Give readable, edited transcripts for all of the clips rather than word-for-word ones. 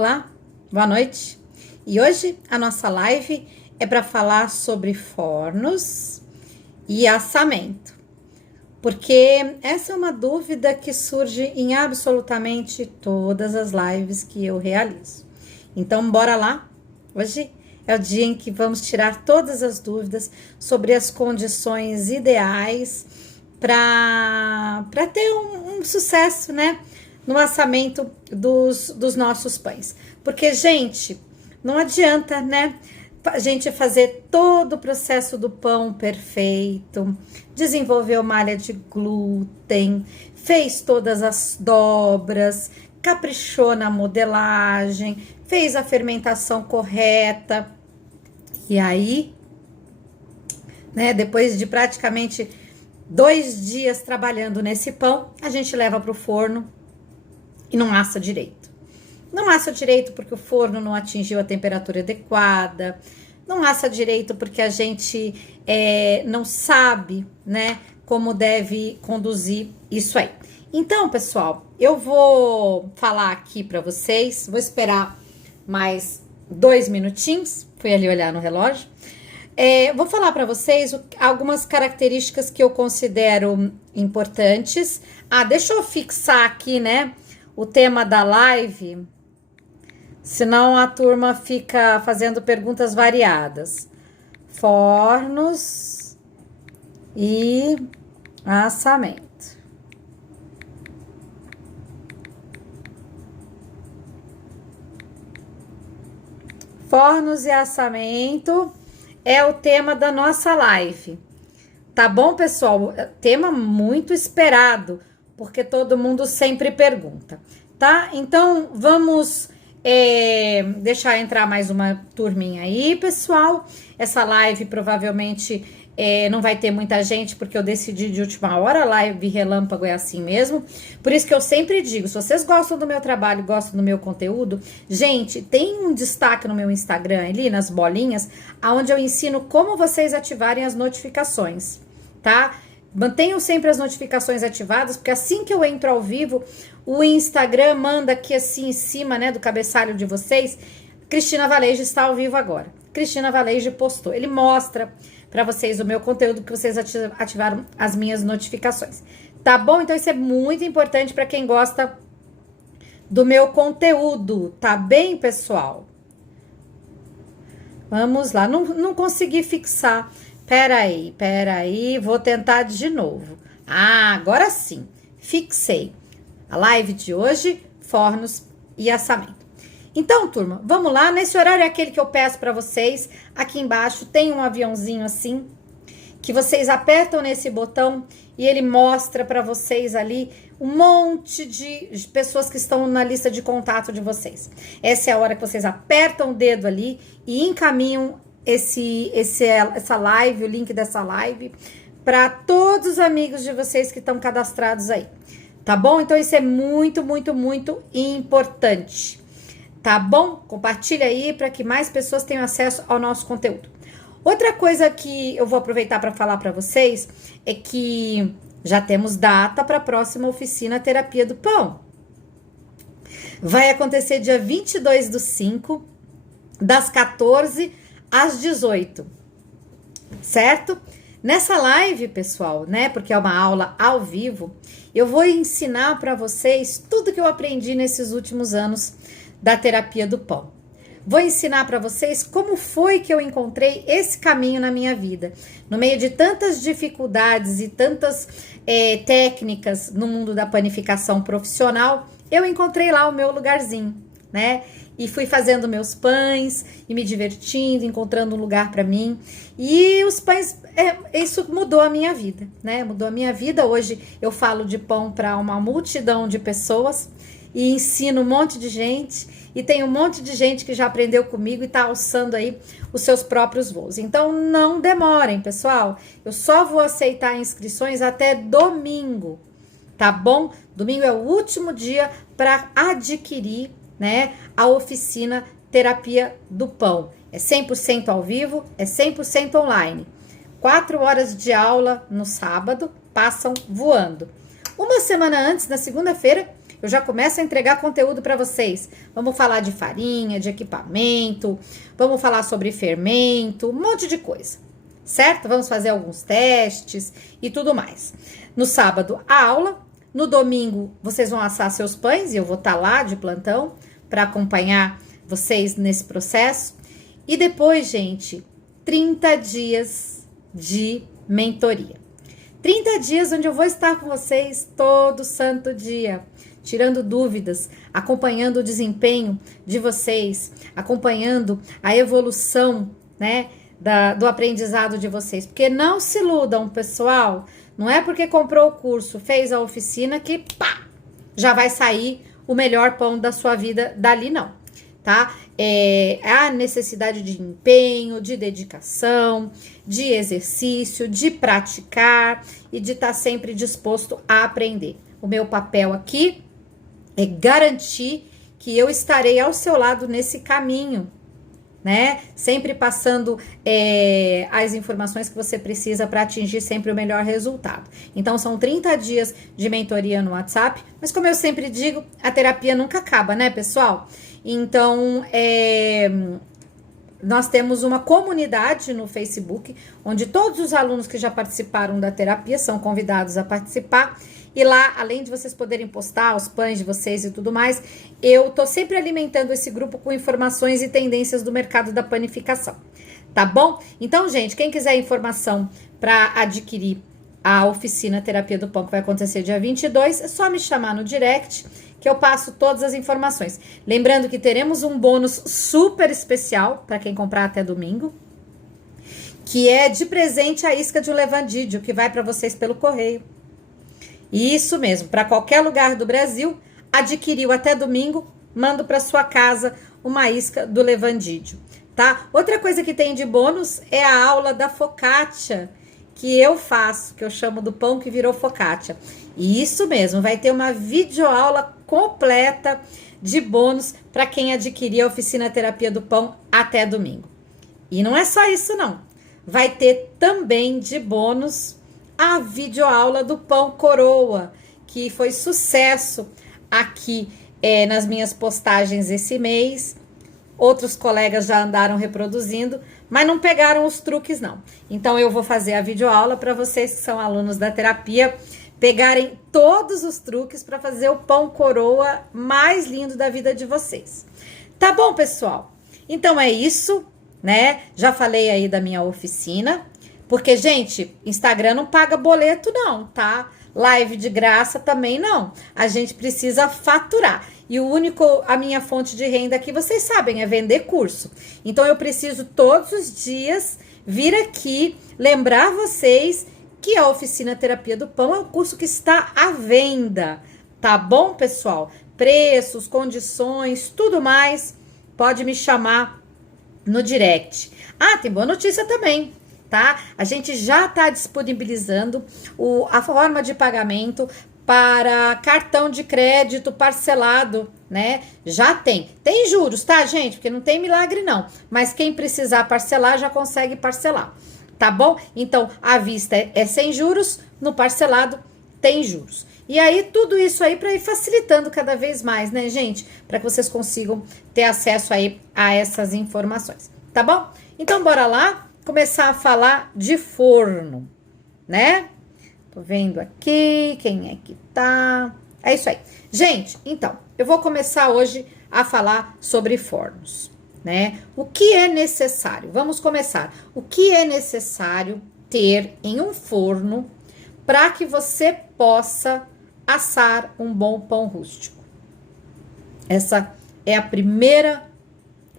Olá, boa noite. E hoje a nossa live é para falar sobre fornos e assamento, porque essa é uma dúvida que surge em absolutamente todas as lives que eu realizo. Então, bora lá? Hoje é o dia em que vamos tirar todas as dúvidas sobre as condições ideais para ter um sucesso, né? No assamento dos nossos pães. Porque, gente, não adianta, né? A gente fazer todo o processo do pão perfeito, desenvolveu malha de glúten, fez todas as dobras, caprichou na modelagem, fez a fermentação correta. E aí, né, depois de praticamente 2 dias trabalhando nesse pão, a gente leva para o forno e não assa direito. Não assa direito porque o forno não atingiu a temperatura adequada, não assa direito porque a gente não sabe, né, como deve conduzir isso aí. Então, pessoal, eu vou falar aqui para vocês, vou esperar mais 2 minutinhos, fui ali olhar no relógio. Vou falar para vocês algumas características que eu considero importantes. Deixa eu fixar aqui, né, o tema da live, senão a turma fica fazendo perguntas variadas. Fornos e assamento. Fornos e assamento é o tema da nossa live. Tá bom, pessoal? Tema muito esperado, porque todo mundo sempre pergunta, tá? Então, vamos deixar entrar mais uma turminha aí, pessoal. Essa live provavelmente não vai ter muita gente, porque eu decidi de última hora, live relâmpago é assim mesmo. Por isso que eu sempre digo, se vocês gostam do meu trabalho, gostam do meu conteúdo, gente, tem um destaque no meu Instagram ali, nas bolinhas, onde eu ensino como vocês ativarem as notificações, tá? Mantenham sempre as notificações ativadas, porque assim que eu entro ao vivo, o Instagram manda aqui assim em cima, né, do cabeçalho de vocês, Cristina Valejo está ao vivo agora. Cristina Valejo postou. Ele mostra para vocês o meu conteúdo, que vocês ativaram as minhas notificações. Tá bom? Então isso é muito importante para quem gosta do meu conteúdo, tá bem, pessoal? Vamos lá, não consegui fixar. Peraí, vou tentar de novo. Agora sim, fixei. A live de hoje, fornos e assamento. Então, turma, vamos lá. Nesse horário é aquele que eu peço para vocês. Aqui embaixo tem um aviãozinho assim, que vocês apertam nesse botão e ele mostra para vocês ali um monte de pessoas que estão na lista de contato de vocês. Essa é a hora que vocês apertam o dedo ali e encaminham essa live, o link dessa live, para todos os amigos de vocês que estão cadastrados aí, tá bom? Então isso é muito, muito, muito importante, tá bom? Compartilha aí para que mais pessoas tenham acesso ao nosso conteúdo. Outra coisa que eu vou aproveitar para falar para vocês é que já temos data para a próxima oficina Terapia do Pão. Vai acontecer dia 22/5, das 14 às 18, certo? Nessa live, pessoal, né, porque é uma aula ao vivo, eu vou ensinar para vocês tudo que eu aprendi nesses últimos anos da terapia do pão. Vou ensinar para vocês como foi que eu encontrei esse caminho na minha vida. No meio de tantas dificuldades e tantas técnicas no mundo da panificação profissional, eu encontrei lá o meu lugarzinho, né? E fui fazendo meus pães e me divertindo, encontrando um lugar para mim. E os pães, isso mudou a minha vida, né? Mudou a minha vida. Hoje eu falo de pão para uma multidão de pessoas e ensino um monte de gente. E tem um monte de gente que já aprendeu comigo e está alçando aí os seus próprios voos. Então não demorem, pessoal. Eu só vou aceitar inscrições até domingo, tá bom? Domingo é o último dia para adquirir, né, a oficina Terapia do Pão. É 100% ao vivo, é 100% online. 4 horas de aula no sábado, passam voando. Uma semana antes, na segunda-feira, eu já começo a entregar conteúdo para vocês. Vamos falar de farinha, de equipamento, vamos falar sobre fermento, um monte de coisa, certo? Vamos fazer alguns testes e tudo mais. No sábado, a aula. No domingo, vocês vão assar seus pães e eu vou estar lá de plantão para acompanhar vocês nesse processo. E depois, gente, 30 dias de mentoria. 30 dias onde eu vou estar com vocês todo santo dia, tirando dúvidas, acompanhando o desempenho de vocês, acompanhando a evolução, né, do aprendizado de vocês. Porque não se iludam, pessoal, não é porque comprou o curso, fez a oficina que pá, já vai sair o melhor pão da sua vida dali, não. Tá? A necessidade de empenho, de dedicação, de exercício, de praticar e de estar sempre disposto a aprender. O meu papel aqui é garantir que eu estarei ao seu lado nesse caminho, né? Sempre passando as informações que você precisa para atingir sempre o melhor resultado. Então, são 30 dias de mentoria no WhatsApp, mas como eu sempre digo, a terapia nunca acaba, né, pessoal? Então, nós temos uma comunidade no Facebook, onde todos os alunos que já participaram da terapia são convidados a participar. E lá, além de vocês poderem postar os pães de vocês e tudo mais, eu tô sempre alimentando esse grupo com informações e tendências do mercado da panificação. Tá bom? Então, gente, quem quiser informação para adquirir a oficina Terapia do Pão, que vai acontecer dia 22, é só me chamar no direct, que eu passo todas as informações. Lembrando que teremos um bônus super especial para quem comprar até domingo, que é de presente a isca de um levandídio, que vai para vocês pelo correio. Isso mesmo, para qualquer lugar do Brasil, adquiriu até domingo, mando para sua casa uma isca do levandídio, tá? Outra coisa que tem de bônus é a aula da focaccia, que eu faço, que eu chamo do pão que virou focaccia. E isso mesmo, vai ter uma videoaula completa de bônus para quem adquirir a oficina Terapia do Pão até domingo. E não é só isso, não. Vai ter também de bônus a videoaula do Pão Coroa, que foi sucesso aqui nas minhas postagens esse mês. Outros colegas já andaram reproduzindo, mas não pegaram os truques, não. Então, eu vou fazer a videoaula para vocês que são alunos da terapia pegarem todos os truques para fazer o pão coroa mais lindo da vida de vocês. Tá bom, pessoal? Então, é isso, né? Já falei aí da minha oficina, porque, gente, Instagram não paga boleto, não, tá? Live de graça também não. A gente precisa faturar. E a minha fonte de renda aqui, vocês sabem, é vender curso. Então, eu preciso todos os dias vir aqui lembrar vocês que a oficina Terapia do Pão é um curso que está à venda. Tá bom, pessoal? Preços, condições, tudo mais, pode me chamar no direct. Ah, tem boa notícia também, tá? A gente já está disponibilizando a forma de pagamento para cartão de crédito parcelado, né? Já tem. Tem juros, tá, gente? Porque não tem milagre, não. Mas quem precisar parcelar, já consegue parcelar, tá bom? Então, à vista é sem juros, no parcelado tem juros. E aí, tudo isso aí para ir facilitando cada vez mais, né, gente? Para que vocês consigam ter acesso aí a essas informações, tá bom? Então, bora lá começar a falar de forno, né? Tô vendo aqui quem é que tá. É isso aí. Gente, então, eu vou começar hoje a falar sobre fornos, né? O que é necessário? Vamos começar. O que é necessário ter em um forno para que você possa assar um bom pão rústico? Essa é a primeira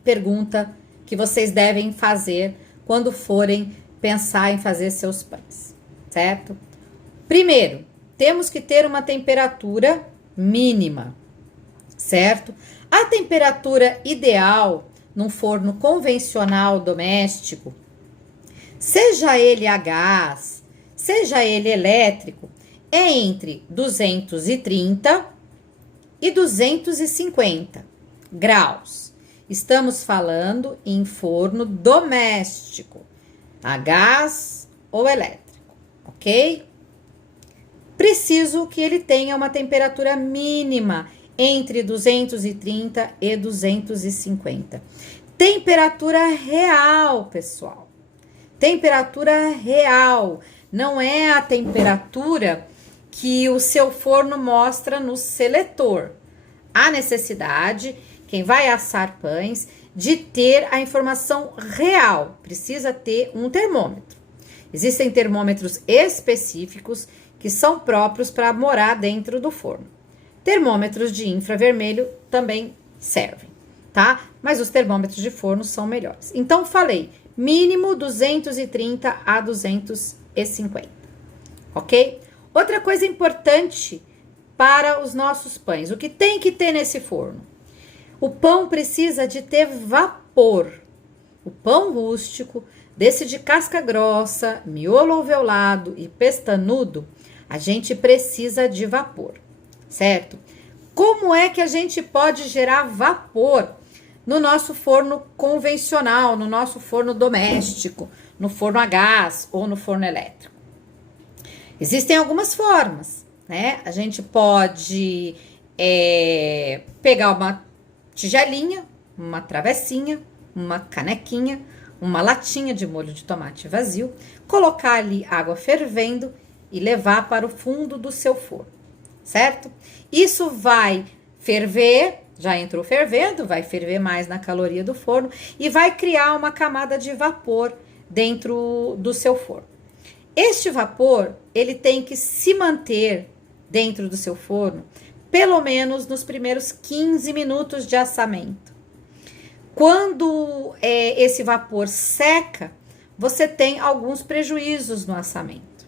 pergunta que vocês devem fazer quando forem pensar em fazer seus pães, certo? Primeiro, temos que ter uma temperatura mínima, certo? A temperatura ideal num forno convencional doméstico, seja ele a gás, seja ele elétrico, é entre 230 e 250 graus. Estamos falando em forno doméstico, a gás ou elétrico, ok? Preciso que ele tenha uma temperatura mínima entre 230 e 250. Temperatura real, pessoal. Temperatura real. Não é a temperatura que o seu forno mostra no seletor. Há necessidade, quem vai assar pães, de ter a informação real. Precisa ter um termômetro. Existem termômetros específicos que são próprios para morar dentro do forno. Termômetros de infravermelho também servem, tá? Mas os termômetros de forno são melhores. Então, falei, mínimo 230 a 250, ok? Outra coisa importante para os nossos pães, o que tem que ter nesse forno? O pão precisa de ter vapor. O pão rústico, desse de casca grossa, miolo alveolado e pestanudo, a gente precisa de vapor, certo? Como é que a gente pode gerar vapor no nosso forno convencional, no nosso forno doméstico, no forno a gás ou no forno elétrico? Existem algumas formas, né? A gente pode pegar uma tigelinha, uma travessinha, uma canequinha, uma latinha de molho de tomate vazio, colocar ali água fervendo e levar para o fundo do seu forno, certo? Isso vai ferver, já entrou fervendo, vai ferver mais na caloria do forno e vai criar uma camada de vapor dentro do seu forno. Este vapor, ele tem que se manter dentro do seu forno pelo menos nos primeiros 15 minutos de assamento. Quando esse vapor seca, você tem alguns prejuízos no assamento,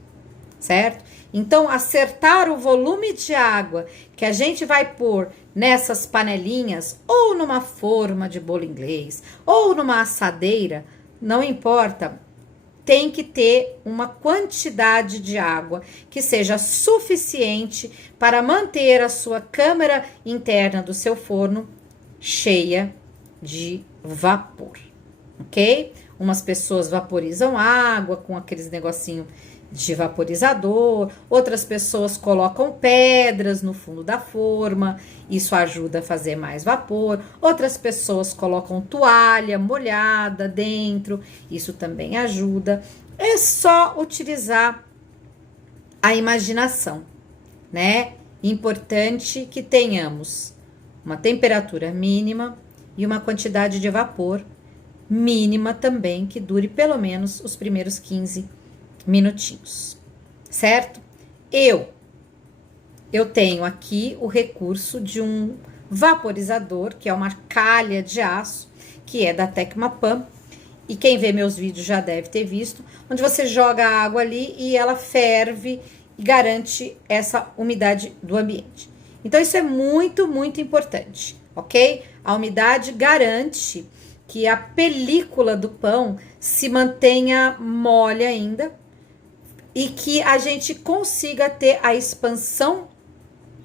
certo? Então, acertar o volume de água que a gente vai pôr nessas panelinhas, ou numa forma de bolo inglês, ou numa assadeira, não importa, tem que ter uma quantidade de água que seja suficiente para manter a sua câmara interna do seu forno cheia de vapor, ok? Umas pessoas vaporizam água com aqueles negocinho de vaporizador, outras pessoas colocam pedras no fundo da forma, isso ajuda a fazer mais vapor, outras pessoas colocam toalha molhada dentro, isso também ajuda. É só utilizar a imaginação, né? Importante que tenhamos uma temperatura mínima e uma quantidade de vapor mínima também, que dure pelo menos os primeiros 15 minutinhos, certo? Eu tenho aqui o recurso de um vaporizador, que é uma calha de aço, que é da Tecmapan, e quem vê meus vídeos já deve ter visto, onde você joga a água ali e ela ferve e garante essa umidade do ambiente. Então, isso é muito, muito importante, ok? A umidade garante que a película do pão se mantenha mole ainda e que a gente consiga ter a expansão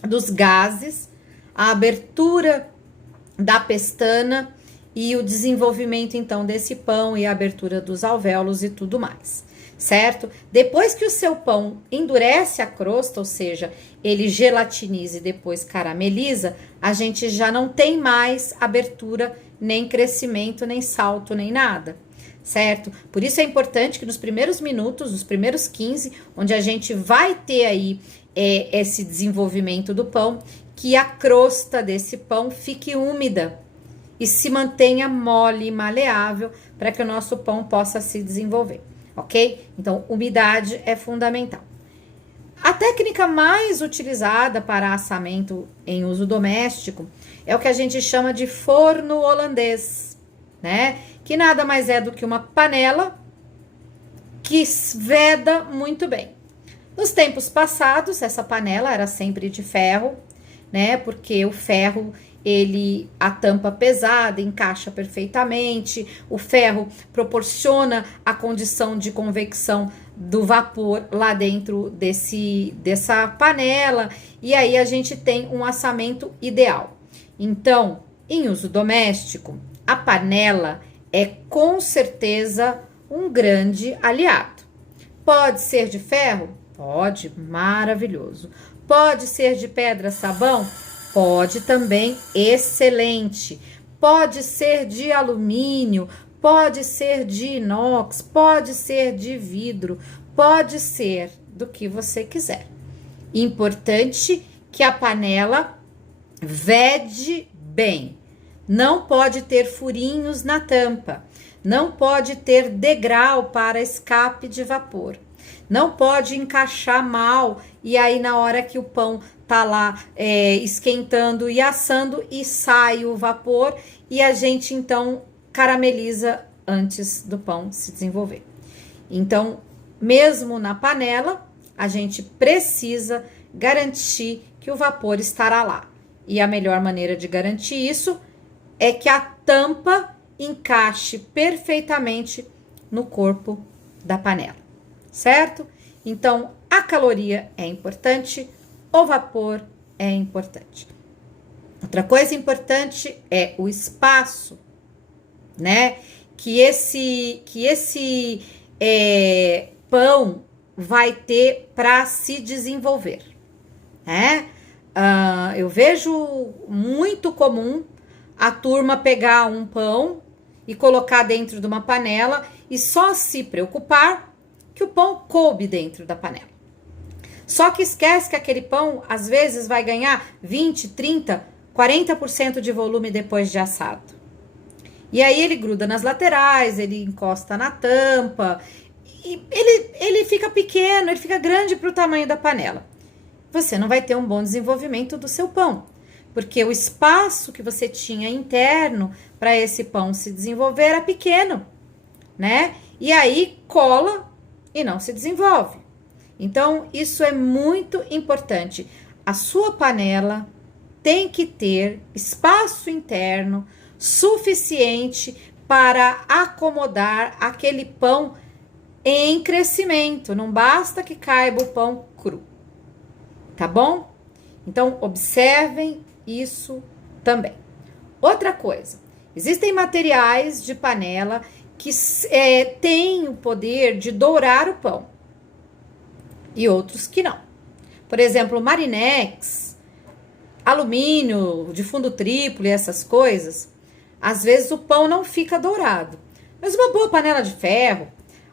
dos gases, a abertura da pestana e o desenvolvimento, então, desse pão e a abertura dos alvéolos e tudo mais, certo? Depois que o seu pão endurece a crosta, ou seja, ele gelatiniza e depois carameliza, a gente já não tem mais abertura, nem crescimento, nem salto, nem nada, certo? Por isso é importante que nos primeiros minutos, nos primeiros 15, onde a gente vai ter aí esse desenvolvimento do pão, que a crosta desse pão fique úmida e se mantenha mole e maleável para que o nosso pão possa se desenvolver, ok? Então, umidade é fundamental. A técnica mais utilizada para assamento em uso doméstico é o que a gente chama de forno holandês, né? Que nada mais é do que uma panela que veda muito bem. Nos tempos passados, essa panela era sempre de ferro, né? Porque o ferro, a tampa pesada, encaixa perfeitamente, o ferro proporciona a condição de convecção do vapor lá dentro dessa panela, e aí a gente tem um assamento ideal. Então, em uso doméstico, a panela é com certeza um grande aliado. Pode ser de ferro? Pode, maravilhoso. Pode ser de pedra sabão? Pode também, excelente. Pode ser de alumínio, pode ser de inox, pode ser de vidro, pode ser do que você quiser. Importante que a panela vede bem. Não pode ter furinhos na tampa. Não pode ter degrau para escape de vapor. Não pode encaixar mal e aí na hora que o pão tá lá esquentando e assando e sai o vapor e a gente então carameliza antes do pão se desenvolver. Então, mesmo na panela, a gente precisa garantir que o vapor estará lá. E a melhor maneira de garantir isso é que a tampa encaixe perfeitamente no corpo da panela, certo? Então, a caloria é importante, o vapor é importante. Outra coisa importante é o espaço, né? Que esse pão vai ter para se desenvolver, né? Eu vejo muito comum a turma pegar um pão e colocar dentro de uma panela e só se preocupar que o pão coube dentro da panela. Só que esquece que aquele pão, às vezes, vai ganhar 20, 30, 40% de volume depois de assado. E aí ele gruda nas laterais, ele encosta na tampa, e ele fica pequeno, ele fica grande para o tamanho da panela. Você não vai ter um bom desenvolvimento do seu pão, porque o espaço que você tinha interno para esse pão se desenvolver era pequeno, né? E aí cola e não se desenvolve. Então, isso é muito importante. A sua panela tem que ter espaço interno suficiente para acomodar aquele pão em crescimento. Não basta que caiba o pão cru, tá bom? Então, observem isso também. Outra coisa, existem materiais de panela que têm o poder de dourar o pão e outros que não. Por exemplo, Marinex, alumínio de fundo triplo e essas coisas, às vezes o pão não fica dourado. Mas uma boa panela de ferro,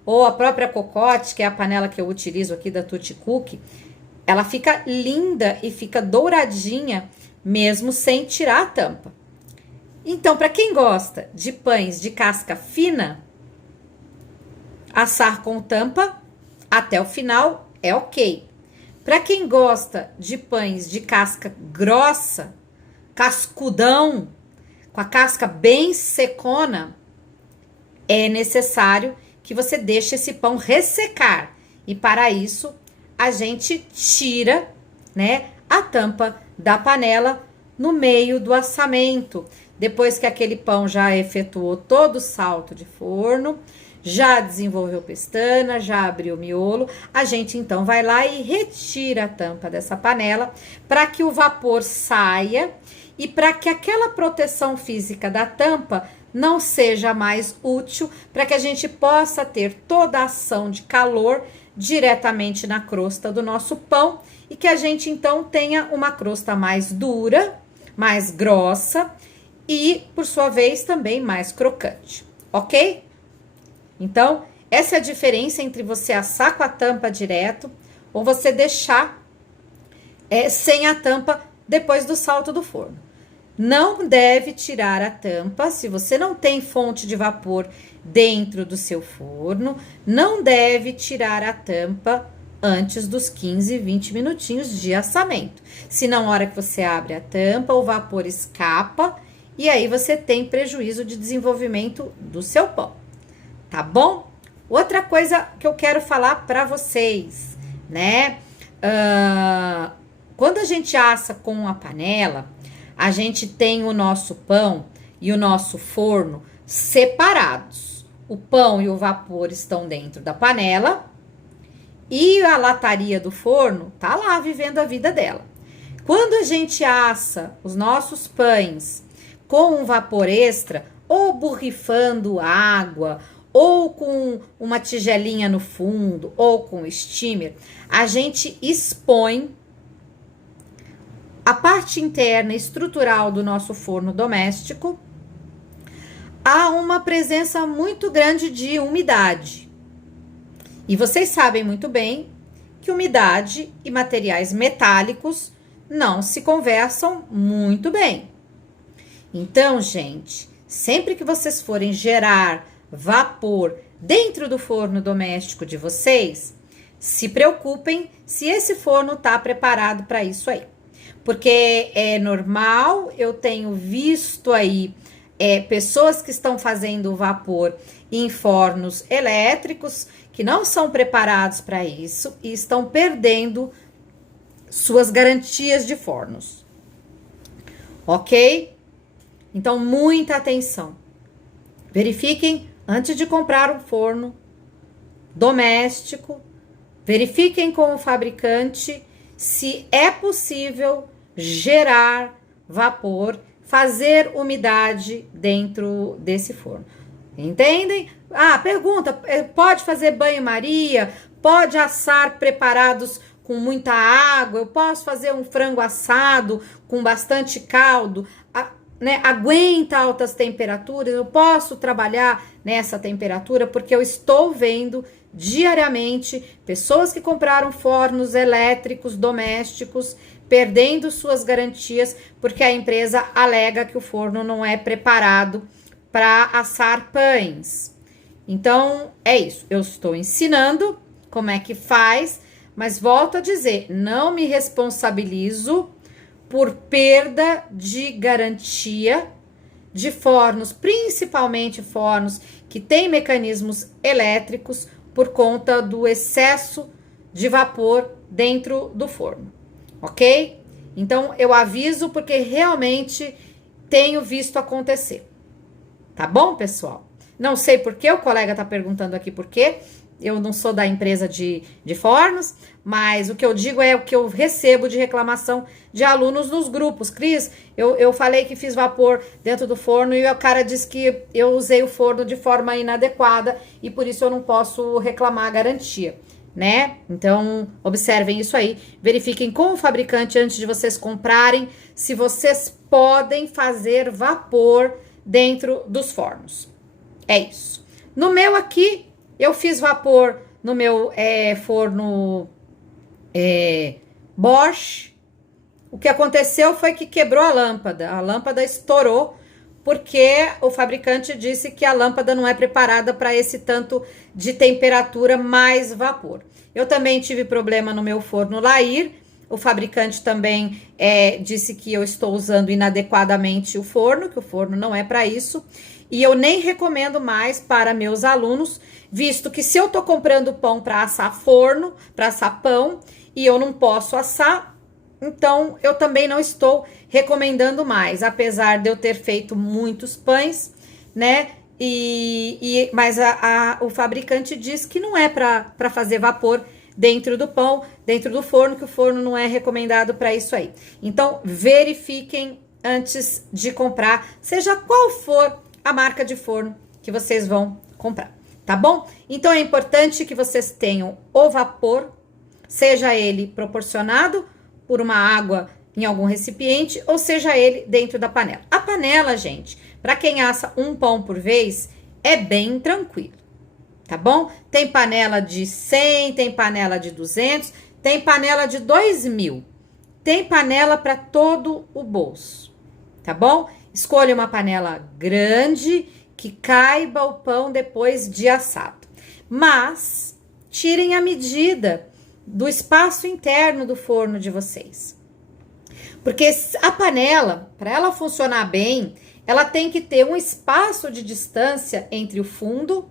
ou a própria cocote, que é a panela que eu utilizo aqui da Tutti Cookie, ela fica linda e fica douradinha, mesmo sem tirar a tampa. Então, para quem gosta de pães de casca fina, assar com tampa até o final é ok. Para quem gosta de pães de casca grossa, cascudão, com a casca bem secona, é necessário que você deixe esse pão ressecar. E para isso, a gente tira, né, a tampa da panela no meio do assamento. Depois que aquele pão já efetuou todo o salto de forno, já desenvolveu pestana, já abriu o miolo, a gente então vai lá e retira a tampa dessa panela para que o vapor saia e para que aquela proteção física da tampa não seja mais útil, para que a gente possa ter toda a ação de calor diretamente na crosta do nosso pão e que a gente então tenha uma crosta mais dura, mais grossa e, por sua vez, também mais crocante, ok? Então, essa é a diferença entre você assar com a tampa direto ou você deixar sem a tampa depois do salto do forno. Não deve tirar a tampa se você não tem fonte de vapor dentro do seu forno. Não deve tirar a tampa antes dos 15, 20 minutinhos de assamento. Senão, na hora que você abre a tampa, o vapor escapa e aí você tem prejuízo de desenvolvimento do seu pão, tá bom? Outra coisa que eu quero falar para vocês, né? Quando a gente assa com a panela, a gente tem o nosso pão e o nosso forno separados. O pão e o vapor estão dentro da panela e a lataria do forno tá lá vivendo a vida dela. Quando a gente assa os nossos pães com um vapor extra, ou borrifando água, ou com uma tigelinha no fundo, ou com steamer, a gente expõe a parte interna estrutural do nosso forno doméstico, há uma presença muito grande de umidade. E vocês sabem muito bem que umidade e materiais metálicos não se conversam muito bem. Então, gente, sempre que vocês forem gerar vapor dentro do forno doméstico de vocês, se preocupem se esse forno está preparado para isso aí. Porque é normal, eu tenho visto aí pessoas que estão fazendo vapor em fornos elétricos que não são preparados para isso e estão perdendo suas garantias de fornos. Ok? Então, muita atenção. Verifiquem antes de comprar um forno doméstico, verifiquem com o fabricante se é possível gerar vapor, fazer umidade dentro desse forno. Entendem? Pergunta, pode fazer banho-maria? Pode assar preparados com muita água? Eu posso fazer um frango assado com bastante caldo? Né? Aguenta altas temperaturas? Eu posso trabalhar nessa temperatura? Porque eu estou vendo diariamente pessoas que compraram fornos elétricos domésticos perdendo suas garantias porque a empresa alega que o forno não é preparado para assar pães. Então, é isso. Eu estou ensinando como é que faz, mas volto a dizer, não me responsabilizo por perda de garantia de fornos, principalmente fornos que têm mecanismos elétricos por conta do excesso de vapor dentro do forno, ok? Então, eu aviso porque realmente tenho visto acontecer. Tá bom, pessoal? Não sei por que, o colega tá perguntando aqui por quê. Eu não sou da empresa de fornos, mas o que eu digo é o que eu recebo de reclamação de alunos nos grupos. Cris, eu falei que fiz vapor dentro do forno e o cara disse que eu usei o forno de forma inadequada e por isso eu não posso reclamar a garantia, né? Então, observem isso aí. Verifiquem com o fabricante antes de vocês comprarem se vocês podem fazer vapor dentro dos fornos. É isso. No meu aqui, eu fiz vapor no meu forno Bosch. O que aconteceu foi que quebrou a lâmpada. A lâmpada estourou porque o fabricante disse que a lâmpada não é preparada para esse tanto de temperatura mais vapor. Eu também tive problema no meu forno Lair. O fabricante também disse que eu estou usando inadequadamente o forno, que o forno não é para isso. E eu nem recomendo mais para meus alunos, visto que se eu tô comprando pão para assar forno, para assar pão, e eu não posso assar, então eu também não estou recomendando mais, apesar de eu ter feito muitos pães, né? Mas o fabricante diz que não é para fazer vapor dentro do pão, dentro do forno, que o forno não é recomendado para isso aí. Então, verifiquem antes de comprar, seja qual for a marca de forno que vocês vão comprar, tá bom? Então, é importante que vocês tenham o vapor, seja ele proporcionado por uma água em algum recipiente, ou seja ele dentro da panela. A panela, gente, para quem assa um pão por vez, é bem tranquilo, tá bom? Tem panela de 100, tem panela de 200, tem panela de 2.000, tem panela para todo o bolso, tá bom? Escolha uma panela grande que caiba o pão depois de assado. Mas tirem a medida do espaço interno do forno de vocês. Porque a panela, para ela funcionar bem, ela tem que ter um espaço de distância entre o fundo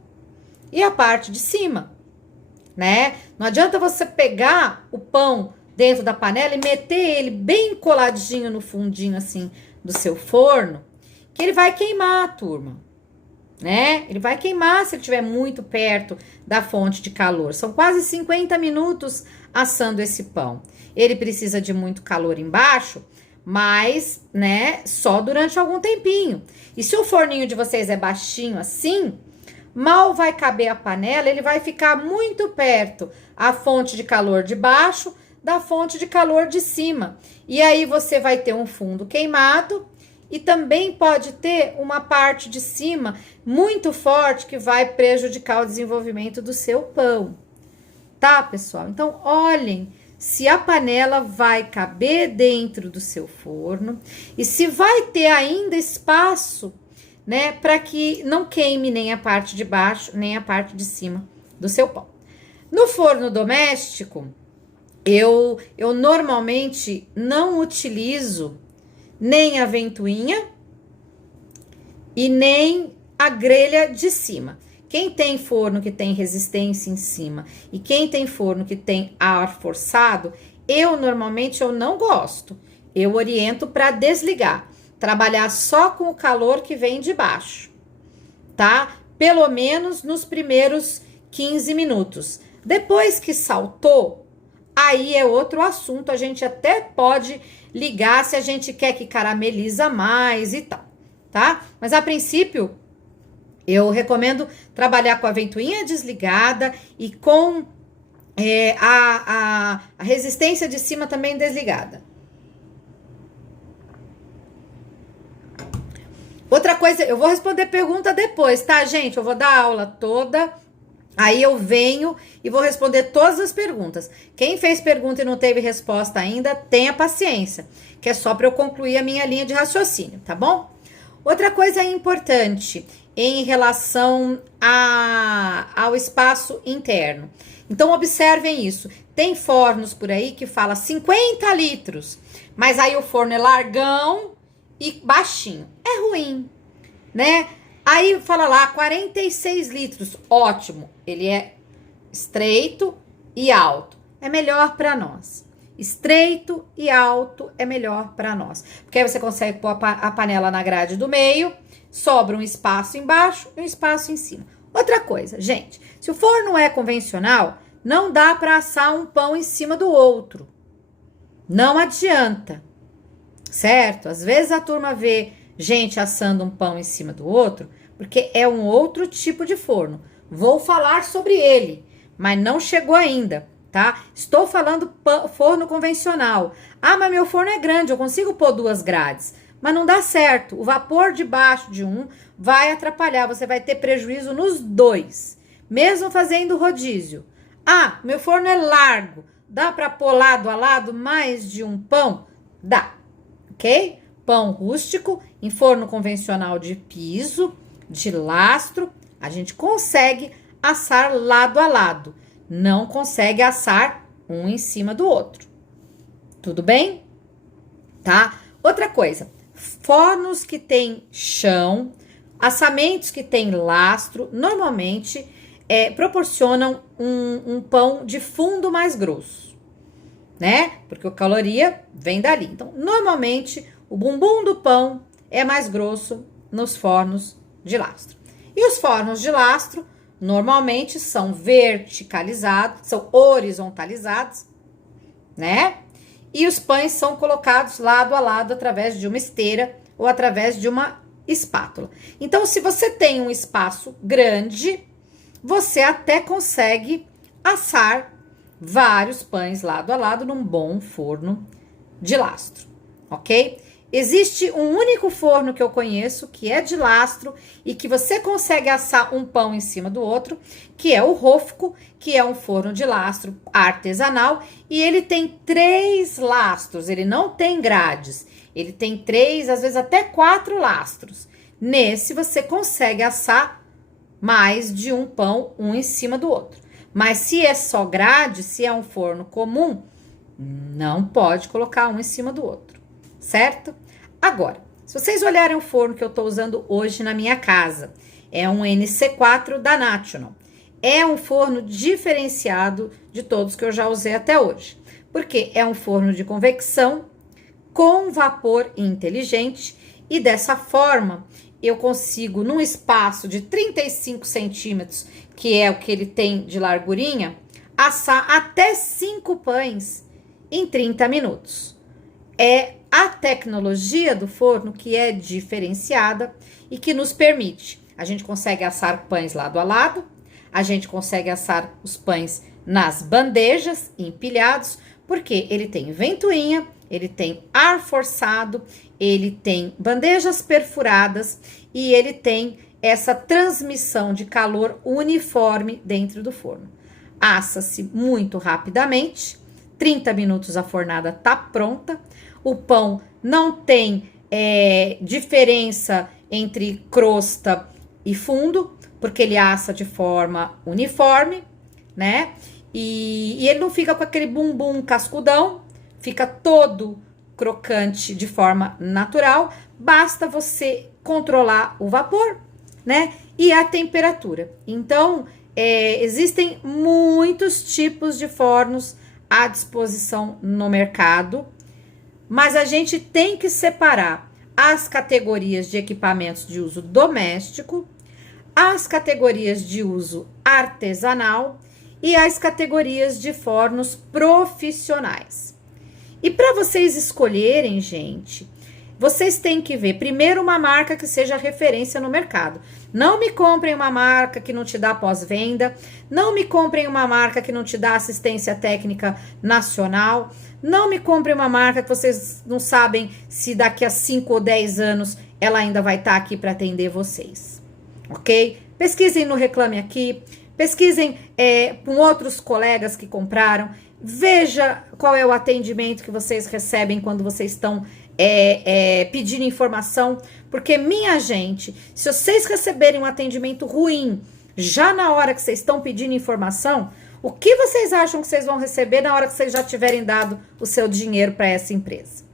e a parte de cima, né? Não adianta você pegar o pão dentro da panela e meter ele bem coladinho no fundinho assim do seu forno, que ele vai queimar, turma, né? Ele vai queimar se ele estiver muito perto da fonte de calor. São quase 50 minutos assando esse pão. Ele precisa de muito calor embaixo, mas, né, só durante algum tempinho. E se o forninho de vocês é baixinho assim, mal vai caber a panela, ele vai ficar muito perto a fonte de calor de baixo, da fonte de calor de cima. E aí você vai ter um fundo queimado e também pode ter uma parte de cima muito forte que vai prejudicar o desenvolvimento do seu pão. Tá, pessoal? Então, olhem se a panela vai caber dentro do seu forno e se vai ter ainda espaço, né, para que não queime nem a parte de baixo, nem a parte de cima do seu pão. No forno doméstico, eu normalmente não utilizo nem a ventoinha e nem a grelha de cima. Quem tem forno que tem resistência em cima e quem tem forno que tem ar forçado, normalmente eu não gosto. Eu oriento para desligar, trabalhar só com o calor que vem de baixo, tá? Pelo menos nos primeiros 15 minutos. Depois que saltou, aí é outro assunto, a gente até pode ligar se a gente quer que carameliza mais e tal, tá? Mas a princípio, eu recomendo trabalhar com a ventoinha desligada e com a resistência de cima também desligada. Outra coisa, eu vou responder pergunta depois, tá, gente? Eu vou dar a aula toda, aí eu venho e vou responder todas as perguntas. Quem fez pergunta e não teve resposta ainda, tenha paciência, que é só para eu concluir a minha linha de raciocínio, tá bom? Outra coisa importante em relação ao espaço interno. Então, observem isso. Tem fornos por aí que fala 50 litros, mas aí o forno é largão e baixinho. É ruim, né? Aí fala lá 46 litros, ótimo. Ele é estreito e alto. É melhor para nós. Estreito e alto é melhor para nós. Porque aí você consegue pôr a panela na grade do meio, sobra um espaço embaixo e um espaço em cima. Outra coisa, gente, se o forno é convencional, não dá para assar um pão em cima do outro. Não adianta, certo? Às vezes a turma vê gente assando um pão em cima do outro, porque é um outro tipo de forno. Vou falar sobre ele, mas não chegou ainda, tá? Estou falando forno convencional. Ah, mas meu forno é grande, eu consigo pôr 2 grades. Mas não dá certo. O vapor debaixo de um vai atrapalhar. Você vai ter prejuízo nos 2, mesmo fazendo rodízio. Ah, meu forno é largo. Dá para pôr lado a lado mais de um pão? Dá, ok? Pão rústico em forno convencional de piso, de lastro, a gente consegue assar lado a lado. Não consegue assar um em cima do outro. Tudo bem? Tá? Outra coisa, fornos que tem chão, assamentos que tem lastro, normalmente proporcionam um pão de fundo mais grosso, né? Porque o caloria vem dali. Então, normalmente, o bumbum do pão é mais grosso nos fornos de lastro. E os fornos de lastro, normalmente, são verticalizados, são horizontalizados, né? E os pães são colocados lado a lado através de uma esteira ou através de uma espátula. Então, se você tem um espaço grande, você até consegue assar vários pães lado a lado num bom forno de lastro, ok? Existe um único forno que eu conheço que é de lastro e que você consegue assar um pão em cima do outro, que é o Rofco, que é um forno de lastro artesanal e ele tem 3 lastros, ele não tem grades, ele tem 3, às vezes até 4 lastros. Nesse você consegue assar mais de um pão, um em cima do outro. Mas se é só grade, se é um forno comum, não pode colocar um em cima do outro, certo? Agora, se vocês olharem o forno que eu tô usando hoje na minha casa, é um NC4 da National. É um forno diferenciado de todos que eu já usei até hoje, porque é um forno de convecção com vapor inteligente e dessa forma eu consigo, num espaço de 35 centímetros, que é o que ele tem de largurinha, assar até 5 pães em 30 minutos. É a tecnologia do forno que é diferenciada e que nos permite. A gente consegue assar pães lado a lado, a gente consegue assar os pães nas bandejas, empilhados, Porque ele tem ventoinha, ele tem ar forçado, ele tem bandejas perfuradas e ele tem essa transmissão de calor uniforme dentro do forno. Assa-se muito rapidamente, 30 minutos a fornada tá pronta. O pão não tem diferença entre crosta e fundo, porque ele assa de forma uniforme, né? E ele não fica com aquele bumbum cascudão, fica todo crocante de forma natural. Basta você controlar o vapor, né? E a temperatura. Então, existem muitos tipos de fornos à disposição no mercado, mas a gente tem que separar as categorias de equipamentos de uso doméstico, as categorias de uso artesanal e as categorias de fornos profissionais. E para vocês escolherem, gente, vocês têm que ver primeiro uma marca que seja referência no mercado. Não me comprem uma marca que não te dá pós-venda, não me comprem uma marca que não te dá assistência técnica nacional, não me comprem uma marca que vocês não sabem se daqui a 5 ou 10 anos ela ainda vai estar aqui para atender vocês, ok? Pesquisem no Reclame Aqui, pesquisem com outros colegas que compraram, veja qual é o atendimento que vocês recebem quando vocês estão pedindo informação, porque, minha gente, se vocês receberem um atendimento ruim já na hora que vocês estão pedindo informação, o que vocês acham que vocês vão receber na hora que vocês já tiverem dado o seu dinheiro para essa empresa?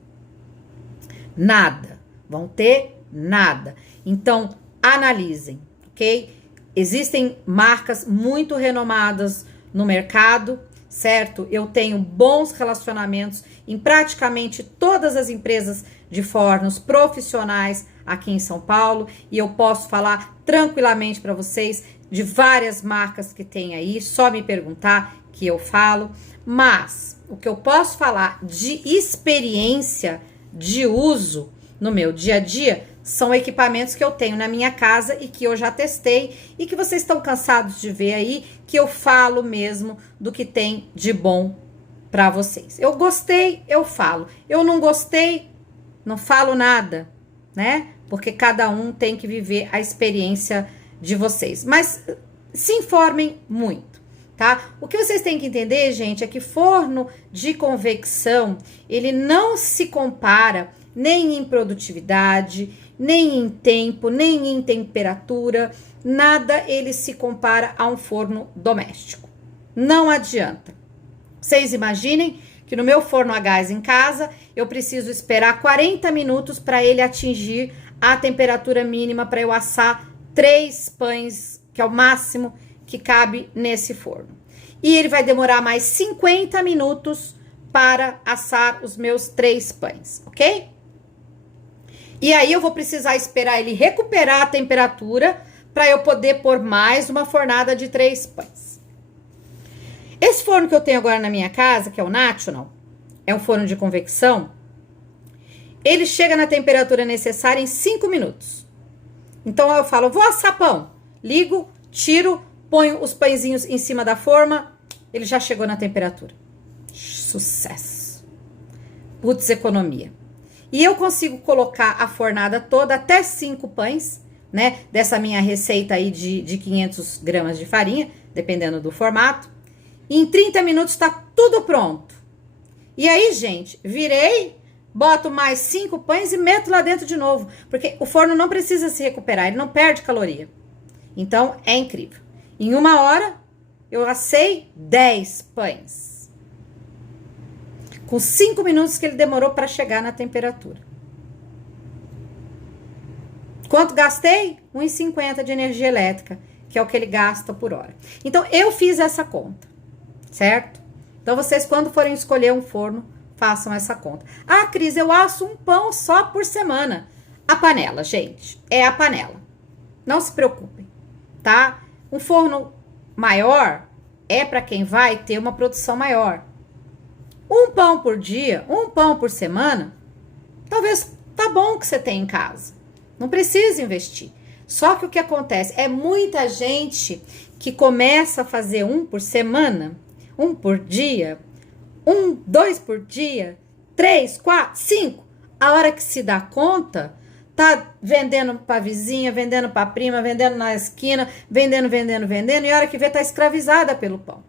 Nada. Vão ter nada. Então, analisem, ok? Existem marcas muito renomadas no mercado, certo? Eu tenho bons relacionamentos em praticamente todas as empresas de fornos profissionais aqui em São Paulo, e eu posso falar tranquilamente para vocês de várias marcas que tem aí, só me perguntar que eu falo. Mas o que eu posso falar de experiência de uso no meu dia a dia são equipamentos que eu tenho na minha casa e que eu já testei e que vocês estão cansados de ver aí, que eu falo mesmo do que tem de bom para vocês. Eu gostei, eu falo. Eu não gostei, não falo nada, né? Porque cada um tem que viver a experiência de vocês. Mas se informem muito, tá? O que vocês têm que entender, gente, é que forno de convecção, ele não se compara nem em produtividade, nem em tempo, nem em temperatura, nada ele se compara a um forno doméstico. Não adianta. Vocês imaginem que no meu forno a gás em casa, eu preciso esperar 40 minutos para ele atingir a temperatura mínima para eu assar 3 pães, que é o máximo que cabe nesse forno. E ele vai demorar mais 50 minutos para assar os meus 3 pães, ok? E aí eu vou precisar esperar ele recuperar a temperatura para eu poder pôr mais uma fornada de 3 pães. Esse forno que eu tenho agora na minha casa, que é o National, é um forno de convecção, ele chega na temperatura necessária em 5 minutos. Então eu falo, vou assar pão. Ligo, tiro, ponho os pãezinhos em cima da forma, ele já chegou na temperatura. Sucesso. Putz, economia. E eu consigo colocar a fornada toda até 5 pães, né? Dessa minha receita aí de 500 gramas de farinha, dependendo do formato. E em 30 minutos tá tudo pronto. E aí, gente, virei, boto mais 5 pães e meto lá dentro de novo. Porque o forno não precisa se recuperar, ele não perde caloria. Então, é incrível. Em 1 hora, eu assei 10 pães. Com 5 minutos que ele demorou para chegar na temperatura. Quanto gastei? 1,50 de energia elétrica, que é o que ele gasta por hora. Então, eu fiz essa conta, certo? Então, vocês, quando forem escolher um forno, façam essa conta. Ah, Cris, eu asso um pão só por semana. A panela, gente, é a panela. Não se preocupem, tá? Um forno maior é para quem vai ter uma produção maior. Um pão por dia, um pão por semana, talvez tá bom que você tem em casa. Não precisa investir. Só que o que acontece é muita gente que começa a fazer um por semana, um por dia, 1, 2 por dia, 3, 4, 5. A hora que se dá conta, tá vendendo pra vizinha, vendendo pra prima, vendendo na esquina, vendendo, e a hora que vê tá escravizada pelo pão.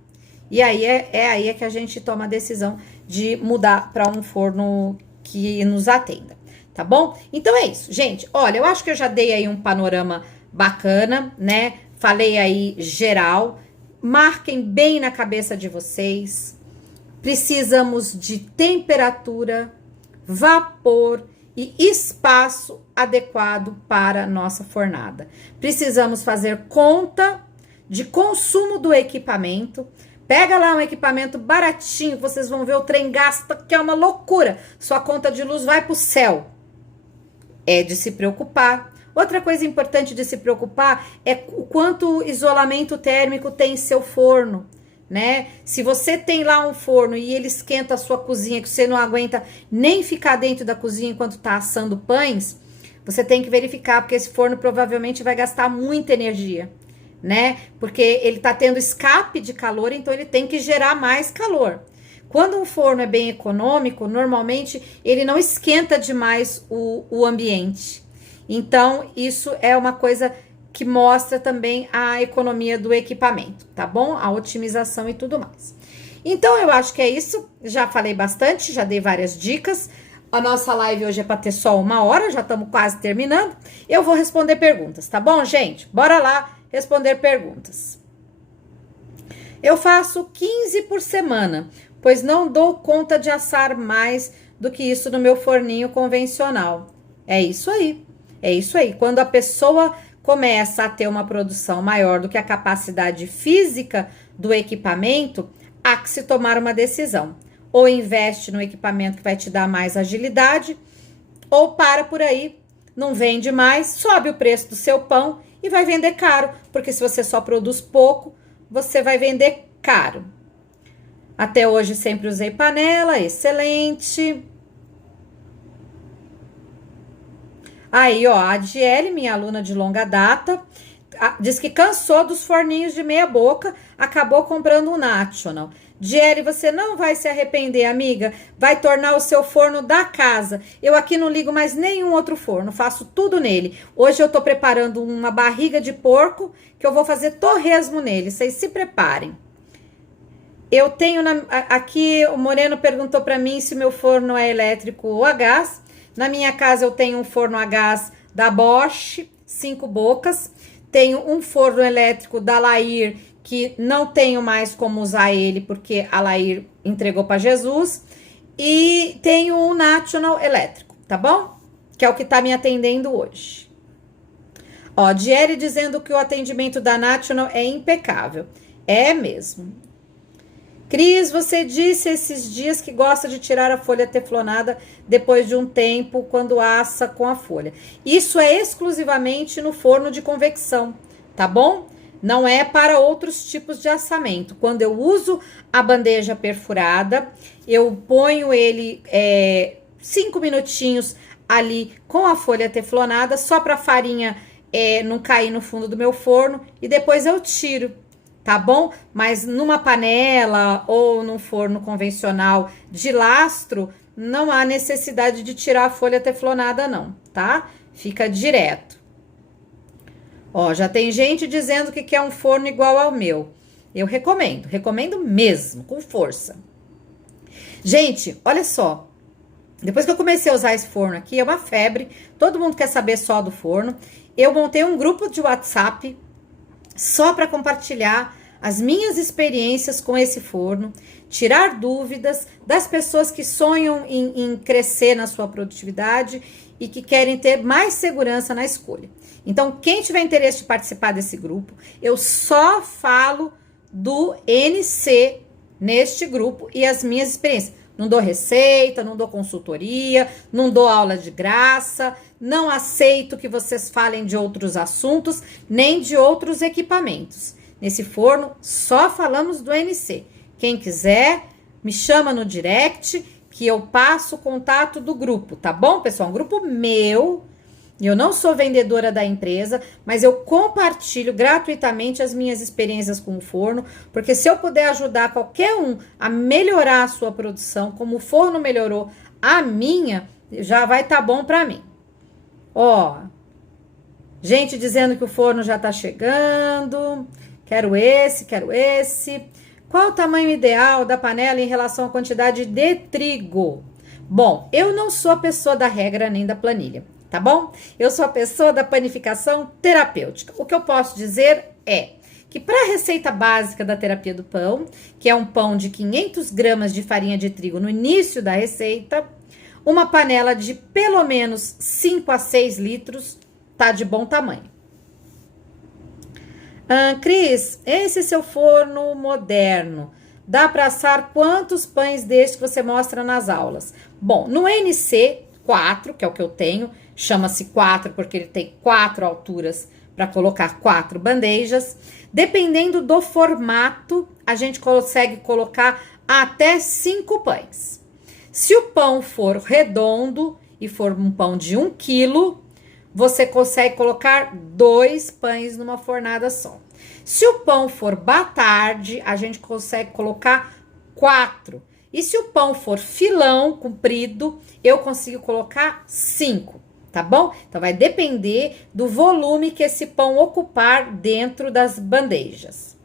E aí é que a gente toma a decisão de mudar para um forno que nos atenda, tá bom? Então é isso, gente. Olha, eu acho que eu já dei aí um panorama bacana, né? Falei aí geral. Marquem bem na cabeça de vocês. Precisamos de temperatura, vapor e espaço adequado para a nossa fornada. Precisamos fazer conta de consumo do equipamento. Pega lá um equipamento baratinho, vocês vão ver o trem gasta, que é uma loucura. Sua conta de luz vai pro céu. É de se preocupar. Outra coisa importante de se preocupar é o quanto isolamento térmico tem em seu forno, né? Se você tem lá um forno e ele esquenta a sua cozinha, que você não aguenta nem ficar dentro da cozinha enquanto tá assando pães, você tem que verificar, porque esse forno provavelmente vai gastar muita energia, né? Porque ele tá tendo escape de calor, então ele tem que gerar mais calor. Quando um forno é bem econômico, normalmente ele não esquenta demais o ambiente. Então, isso é uma coisa que mostra também a economia do equipamento, tá bom? A otimização e tudo mais. Então, eu acho que é isso. Já falei bastante, já dei várias dicas. A nossa live hoje é para ter só 1 hora, já estamos quase terminando. Eu vou responder perguntas, tá bom, gente? Bora lá responder perguntas. Eu faço 15 por semana, pois não dou conta de assar mais do que isso no meu forninho convencional. É isso aí. É isso aí. Quando a pessoa começa a ter uma produção maior do que a capacidade física do equipamento, há que se tomar uma decisão. Ou investe no equipamento que vai te dar mais agilidade, ou para por aí, não vende mais, sobe o preço do seu pão e vai vender caro, porque se você só produz pouco, você vai vender caro. Até hoje sempre usei panela, excelente. Aí, ó, a Adiele, minha aluna de longa data, diz que cansou dos forninhos de meia boca, acabou comprando um National. Diele, você não vai se arrepender, amiga, vai tornar o seu forno da casa. Eu aqui não ligo mais nenhum outro forno, faço tudo nele. Hoje eu tô preparando uma barriga de porco, que eu vou fazer torresmo nele, vocês se preparem. Eu tenho, aqui o Moreno perguntou pra mim se meu forno é elétrico ou a gás. Na minha casa eu tenho um forno a gás da Bosch, 5 bocas. Tenho um forno elétrico da Lair, que não tenho mais como usar ele, porque a Lair entregou para Jesus. E tenho um National elétrico, tá bom? Que é o que tá me atendendo hoje. Ó, Diere dizendo que o atendimento da National é impecável. É mesmo. Cris, você disse esses dias que gosta de tirar a folha teflonada depois de um tempo, quando assa com a folha. Isso é exclusivamente no forno de convecção, tá bom? Não é para outros tipos de assamento. Quando eu uso a bandeja perfurada, eu ponho ele 5 minutinhos ali com a folha teflonada, só para a farinha não cair no fundo do meu forno, e depois eu tiro. Tá bom? Mas numa panela ou num forno convencional de lastro, não há necessidade de tirar a folha teflonada não, tá? Fica direto. Ó, já tem gente dizendo que quer um forno igual ao meu. Eu recomendo mesmo, com força. Gente, olha só. Depois que eu comecei a usar esse forno aqui, é uma febre. Todo mundo quer saber só do forno. Eu montei um grupo de WhatsApp só para compartilhar as minhas experiências com esse forno, tirar dúvidas das pessoas que sonham em crescer na sua produtividade e que querem ter mais segurança na escolha. Então, quem tiver interesse de participar desse grupo, eu só falo do NC neste grupo e as minhas experiências. Não dou receita, não dou consultoria, não dou aula de graça, não aceito que vocês falem de outros assuntos, nem de outros equipamentos. Nesse forno, só falamos do NC. Quem quiser, me chama no direct, que eu passo o contato do grupo, tá bom, pessoal? Um grupo meu, Eu não sou vendedora da empresa, mas eu compartilho gratuitamente as minhas experiências com o forno, porque se eu puder ajudar qualquer um a melhorar a sua produção, como o forno melhorou a minha, já vai estar bom para mim. Ó, gente dizendo que o forno já tá chegando. Quero esse, quero esse. Qual o tamanho ideal da panela em relação à quantidade de trigo? Bom, eu não sou a pessoa da regra nem da planilha, tá bom? Eu sou a pessoa da panificação terapêutica. O que eu posso dizer é que para a receita básica da terapia do pão, que é um pão de 500 gramas de farinha de trigo no início da receita, uma panela de pelo menos 5 a 6 litros tá de bom tamanho. Cris, esse seu forno moderno, dá para assar quantos pães deste que você mostra nas aulas? Bom, no NC 4, que é o que eu tenho, chama-se 4 porque ele tem 4 alturas para colocar 4 bandejas. Dependendo do formato, a gente consegue colocar até 5 pães. Se o pão for redondo e for um pão de 1 quilo, você consegue colocar 2 pães numa fornada só. Se o pão for batarde, a gente consegue colocar 4. E se o pão for filão, comprido, eu consigo colocar 5, tá bom? Então, vai depender do volume que esse pão ocupar dentro das bandejas.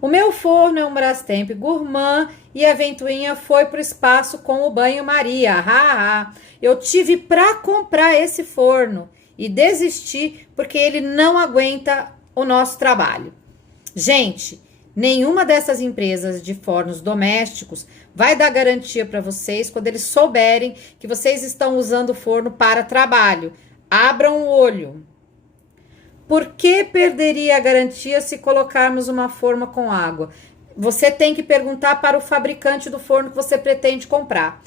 O meu forno é um Brastemp Gourmand e a ventoinha foi pro espaço com o banho-maria. Eu tive para comprar esse forno e desisti porque ele não aguenta o nosso trabalho. Gente, nenhuma dessas empresas de fornos domésticos vai dar garantia para vocês quando eles souberem que vocês estão usando o forno para trabalho. Abram o olho. Por que perderia a garantia se colocarmos uma forma com água? Você tem que perguntar para o fabricante do forno que você pretende comprar.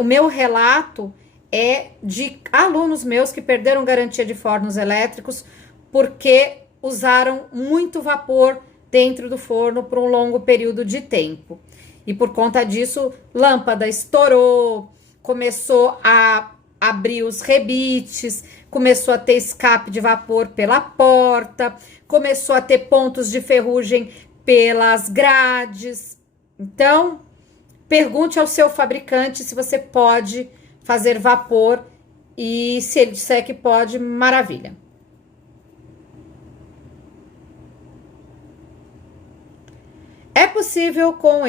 O meu relato é de alunos meus que perderam garantia de fornos elétricos porque usaram muito vapor dentro do forno por um longo período de tempo. E por conta disso, lâmpada estourou, começou a abrir os rebites, começou a ter escape de vapor pela porta, começou a ter pontos de ferrugem pelas grades. Então, pergunte ao seu fabricante se você pode fazer vapor e se ele disser que pode, maravilha. É possível com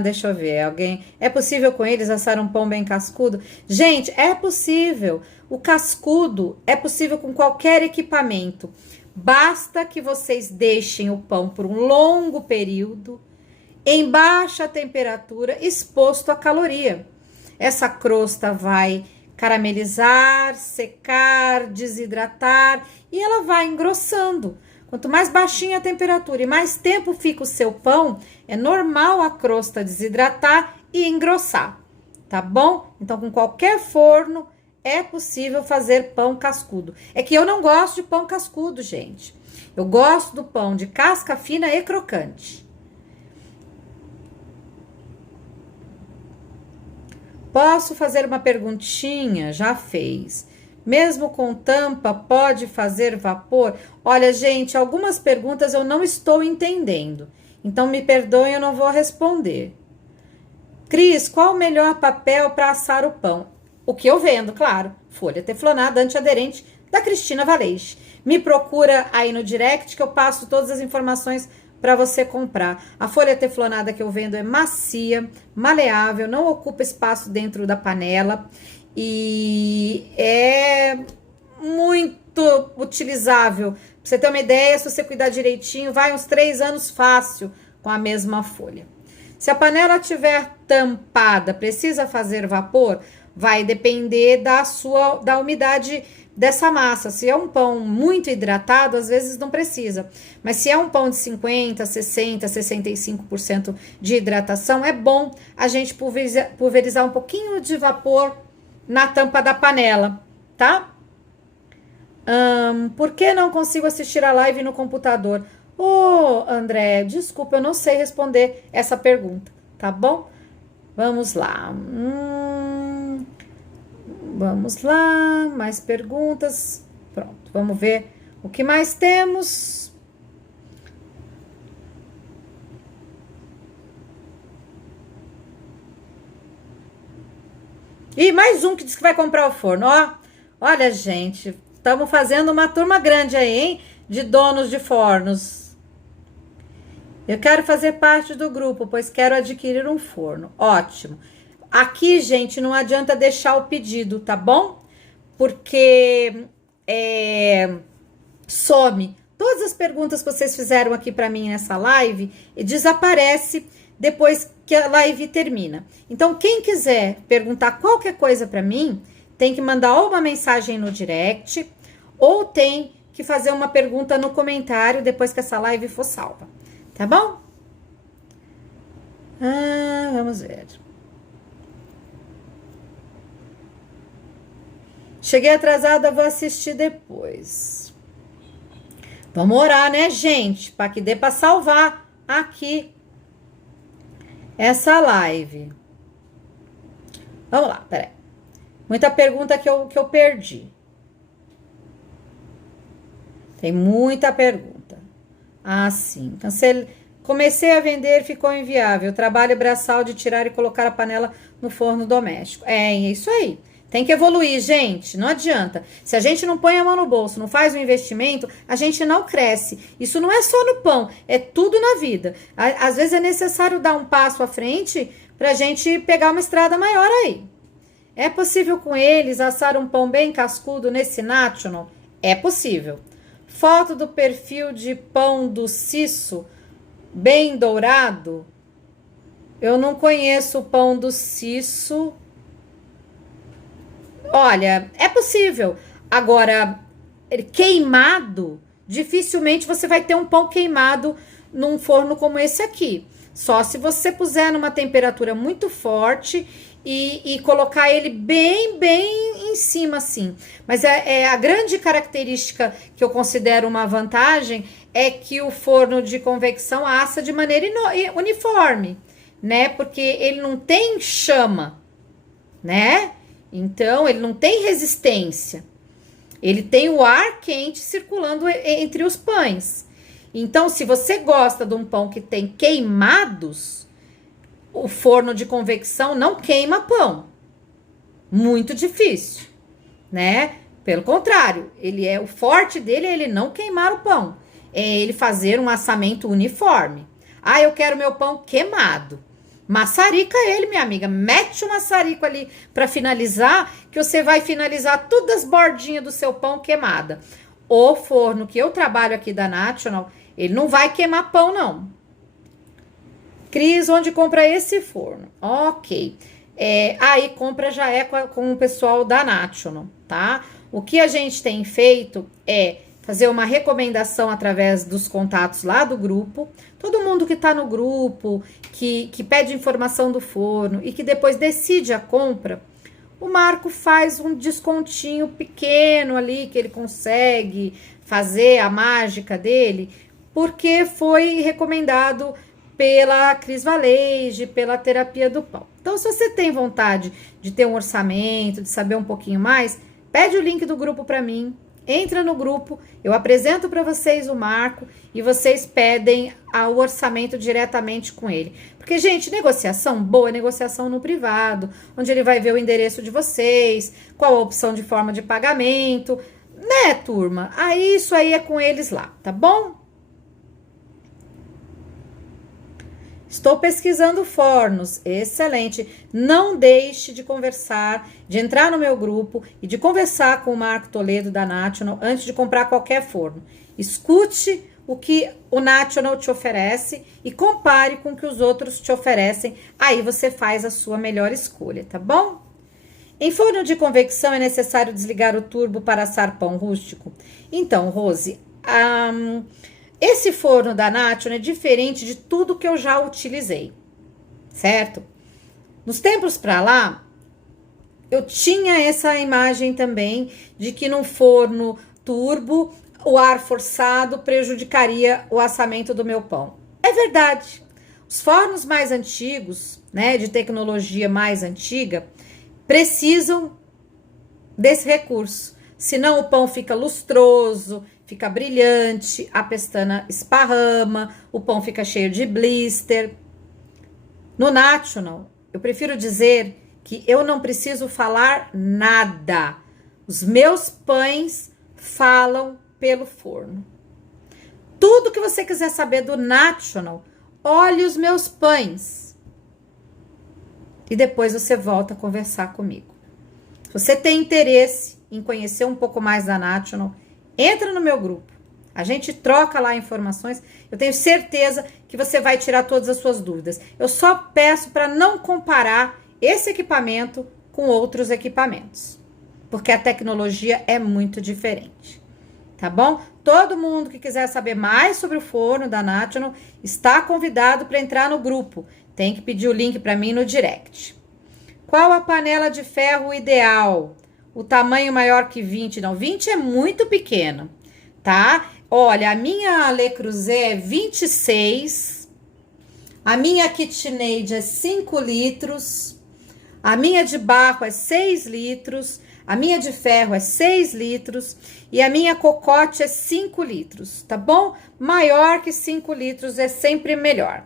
deixa eu ver, alguém. É possível com eles assar um pão bem cascudo? Gente, é possível. O cascudo é possível com qualquer equipamento. Basta que vocês deixem o pão por um longo período, em baixa temperatura, exposto à caloria. Essa crosta vai caramelizar, secar, desidratar e ela vai engrossando. Quanto mais baixinha a temperatura e mais tempo fica o seu pão, é normal a crosta desidratar e engrossar, tá bom? Então, com qualquer forno, é possível fazer pão cascudo. É que eu não gosto de pão cascudo, gente. Eu gosto do pão de casca fina e crocante. Posso fazer uma perguntinha? Já fez. Mesmo com tampa, pode fazer vapor? Olha, gente, algumas perguntas eu não estou entendendo. Então, me perdoem, eu não vou responder. Cris, qual o melhor papel para assar o pão? O que eu vendo, claro. Folha teflonada antiaderente da Cristina Valeix. Me procura aí no direct que eu passo todas as informações para você comprar. A folha teflonada que eu vendo é macia, maleável, não ocupa espaço dentro da panela e é muito utilizável. Pra você ter uma ideia, se você cuidar direitinho, vai uns 3 anos fácil com a mesma folha. Se a panela tiver tampada, precisa fazer vapor? Vai depender da umidade dessa massa. Se é um pão muito hidratado, às vezes não precisa. Mas se é um pão de 50, 60, 65% de hidratação, é bom a gente pulverizar um pouquinho de vapor na tampa da panela, tá? Por que não consigo assistir a live no computador? Ô, André, desculpa, eu não sei responder essa pergunta, tá bom? Vamos lá. Vamos lá, mais perguntas. Pronto, vamos ver o que mais temos. E mais um que disse que vai comprar o forno, ó. Olha, gente, estamos fazendo uma turma grande aí, hein? De donos de fornos. Eu quero fazer parte do grupo, pois quero adquirir um forno. Ótimo. Aqui, gente, não adianta deixar o pedido, tá bom? Porque some. Todas as perguntas que vocês fizeram aqui para mim nessa live e desaparece depois que a live termina. Então, quem quiser perguntar qualquer coisa para mim, tem que mandar ou uma mensagem no direct ou tem que fazer uma pergunta no comentário depois que essa live for salva. Tá bom? Vamos ver. Cheguei atrasada, vou assistir depois. Vamos orar, né, gente? Para que dê para salvar aqui essa live. Vamos lá, peraí. Muita pergunta que eu perdi. Tem muita pergunta. Ah, sim. Comecei a vender, ficou inviável. Trabalho braçal de tirar e colocar a panela no forno doméstico. É isso aí. Tem que evoluir, gente. Não adianta. Se a gente não põe a mão no bolso, não faz um investimento, a gente não cresce. Isso não é só no pão, é tudo na vida. Às vezes é necessário dar um passo à frente pra gente pegar uma estrada maior aí. É possível com eles assar um pão bem cascudo nesse National? É possível. Foto do perfil de pão do Cisso, bem dourado. Eu não conheço o pão do Cisso. Olha, é possível. Agora, queimado, dificilmente você vai ter um pão queimado num forno como esse aqui. Só se você puser numa temperatura muito forte e colocar ele bem em cima, assim. Mas a grande característica que eu considero uma vantagem é que o forno de convecção assa de maneira uniforme, né? Porque ele não tem chama, né? Então, ele não tem resistência. Ele tem o ar quente circulando entre os pães. Então, se você gosta de um pão que tem queimados, o forno de convecção não queima pão. Muito difícil, né? Pelo contrário, o forte dele é ele não queimar o pão. É ele fazer um assamento uniforme. Ah, eu quero meu pão queimado. Maçarica ele, minha amiga. Mete o maçarico ali para finalizar, que você vai finalizar todas as bordinhas do seu pão queimada. O forno que eu trabalho aqui da National, ele não vai queimar pão, não. Cris, onde compra esse forno? Ok. Aí compra já é com o pessoal da National, tá? O que a gente tem feito é fazer uma recomendação através dos contatos lá do grupo. Todo mundo que tá no grupo, que pede informação do forno e que depois decide a compra, o Marco faz um descontinho pequeno ali, que ele consegue fazer a mágica dele, porque foi recomendado pela Cris Valeige, pela terapia do pão. Então, se você tem vontade de ter um orçamento, de saber um pouquinho mais, pede o link do grupo para mim. Entra no grupo, eu apresento para vocês o Marco e vocês pedem o orçamento diretamente com ele. Porque, gente, negociação boa, negociação no privado, onde ele vai ver o endereço de vocês, qual a opção de forma de pagamento, né, turma? Aí isso aí é com eles lá, tá bom? Estou pesquisando fornos, excelente. Não deixe de conversar, de entrar no meu grupo e de conversar com o Marco Toledo da National antes de comprar qualquer forno. Escute o que o National te oferece e compare com o que os outros te oferecem. Aí você faz a sua melhor escolha, tá bom? Em forno de convecção é necessário desligar o turbo para assar pão rústico? Então, Rose, esse forno da National é diferente de tudo que eu já utilizei, certo? Nos tempos para lá, eu tinha essa imagem também de que num forno turbo, o ar forçado prejudicaria o assamento do meu pão. É verdade. Os fornos mais antigos, né, de tecnologia mais antiga, precisam desse recurso. Senão o pão fica lustroso, fica brilhante, a pestana esparrama, o pão fica cheio de blister. No National, eu prefiro dizer que eu não preciso falar nada. Os meus pães falam pelo forno. Tudo que você quiser saber do National, olhe os meus pães. E depois você volta a conversar comigo. Se você tem interesse em conhecer um pouco mais da National, entra no meu grupo. A gente troca lá informações. Eu tenho certeza que você vai tirar todas as suas dúvidas. Eu só peço para não comparar esse equipamento com outros equipamentos, porque a tecnologia é muito diferente. Tá bom? Todo mundo que quiser saber mais sobre o forno da National está convidado para entrar no grupo. Tem que pedir o link para mim no direct. Qual a panela de ferro ideal? O tamanho maior que 20? Não, 20 é muito pequeno, tá? Olha, a minha Le Creuset é 26. A minha KitchenAid é 5 litros. A minha de barro é 6 litros. A minha de ferro é 6 litros. E a minha cocote é 5 litros, tá bom? Maior que 5 litros é sempre melhor.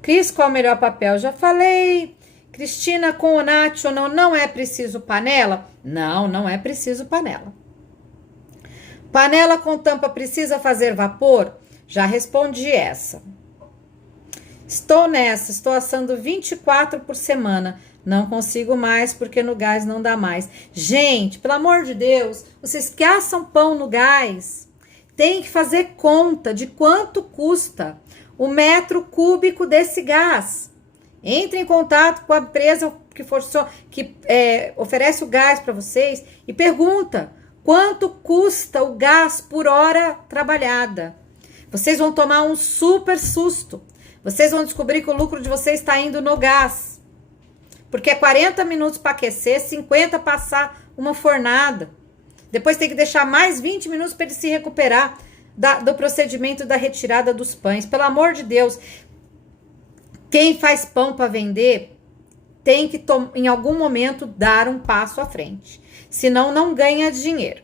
Cris, qual o melhor papel? Já falei. Cristina, com o National não é preciso panela? Não, não é preciso panela. Panela com tampa precisa fazer vapor? Já respondi essa. Estou nessa, estou assando 24 por semana. Não consigo mais porque no gás não dá mais. Gente, pelo amor de Deus, vocês que assam pão no gás, tem que fazer conta de quanto custa o metro cúbico desse gás. Entre em contato com a empresa que oferece o gás para vocês e pergunta quanto custa o gás por hora trabalhada. Vocês vão tomar um super susto. Vocês vão descobrir que o lucro de vocês está indo no gás. Porque é 40 minutos para aquecer, 50 passar uma fornada. Depois tem que deixar mais 20 minutos para ele se recuperar do procedimento da retirada dos pães. Pelo amor de Deus, quem faz pão para vender tem que, em algum momento, dar um passo à frente. Senão, não ganha dinheiro.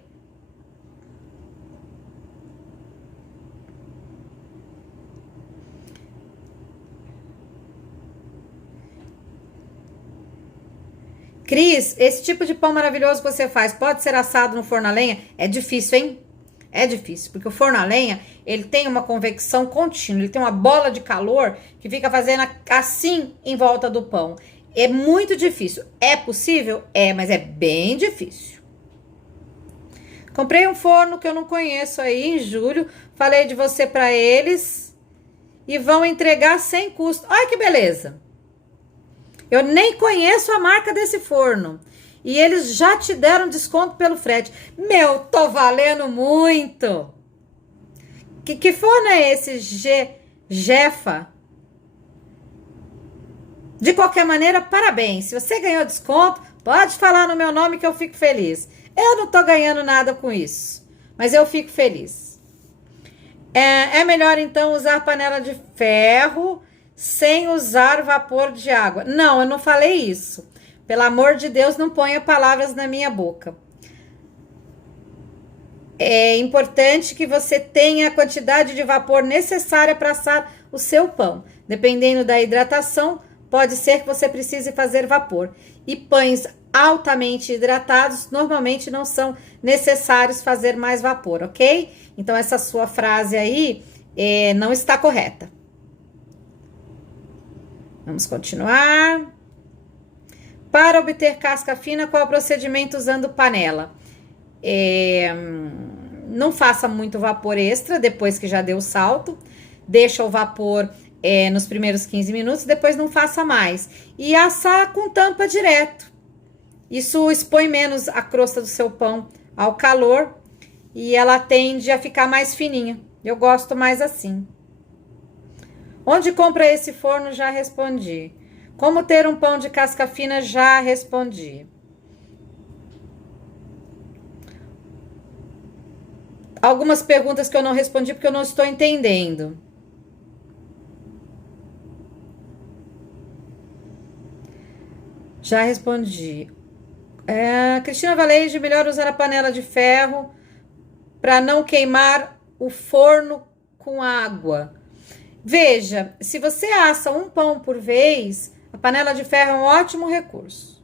Cris, esse tipo de pão maravilhoso que você faz pode ser assado no forno a lenha? É difícil, hein? É difícil, porque o forno a lenha, ele tem uma convecção contínua, ele tem uma bola de calor que fica fazendo assim em volta do pão. É muito difícil. É possível? É, mas é bem difícil. Comprei um forno que eu não conheço aí em julho, falei de você para eles e vão entregar sem custo. Olha que beleza! Eu nem conheço a marca desse forno. E eles já te deram desconto pelo frete. Meu, tô valendo muito. Que forno é esse, Jefa? De qualquer maneira, parabéns. Se você ganhou desconto, pode falar no meu nome que eu fico feliz. Eu não tô ganhando nada com isso, mas eu fico feliz. É melhor, então, usar panela de ferro sem usar vapor de água. Não, eu não falei isso. Pelo amor de Deus, não ponha palavras na minha boca. É importante que você tenha a quantidade de vapor necessária para assar o seu pão. Dependendo da hidratação, pode ser que você precise fazer vapor. E pães altamente hidratados, normalmente não são necessários fazer mais vapor, ok? Então, essa sua frase aí não está correta. Vamos continuar. Para obter casca fina, qual é o procedimento usando panela? Não faça muito vapor extra depois que já deu o salto. Deixa o vapor nos primeiros 15 minutos, depois não faça mais. E assar com tampa direto. Isso expõe menos a crosta do seu pão ao calor e ela tende a ficar mais fininha. Eu gosto mais assim. Onde compra esse forno? Já respondi. Como ter um pão de casca fina? Já respondi. Algumas perguntas que eu não respondi porque eu não estou entendendo. Já respondi. Cristina Valeide, melhor usar a panela de ferro para não queimar o forno com água. Veja, se você assa um pão por vez, a panela de ferro é um ótimo recurso.